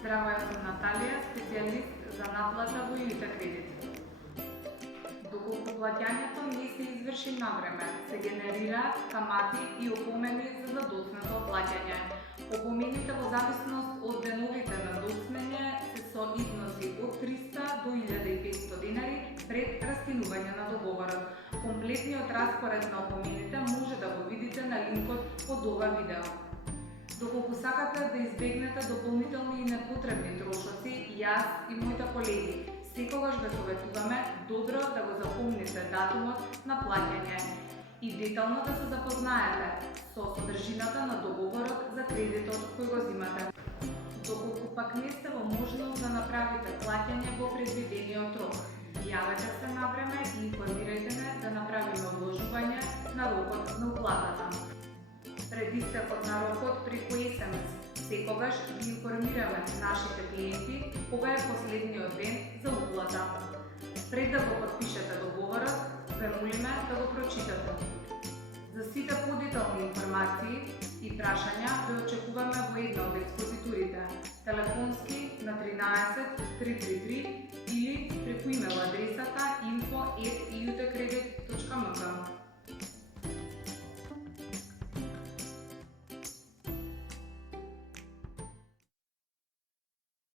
Здраво, јас сум Наталија, специјалист за наплата во ЮТ кредит. Доколку плаќањето не се изврши на време, се генерираат камати и опомени за задоснато плаќање. Опомените во зависност од деновите на досмење се со износи од 300 до 1500 денари пред раскинување на договорот. Комплетниот распоред на опомените може да го видите на линкот под ова видео. Доколку сакате да избегнете дополнителни и непотребни трошоци, јас и моите колеги секогаш ве советуваме добро да го запомните датумот на плаќање и детално да се запознаете со содржината на договорот за кредитот кој го земате. Доколку пак не сте во можност да направите плаќање во предвидениот рок, јавете се на време и информирајте ме да направиме одложување на рокот на уплатата. Пред истекот на рокот преку SMS секогаш ги информираме нашите клиенти кога е последниот ден за уплата. Пред да го подпишете договорот, ве молиме да го прочитате. За сите подетални информации и прашања ве очекуваме во една од експозитурите телефонски на 13 333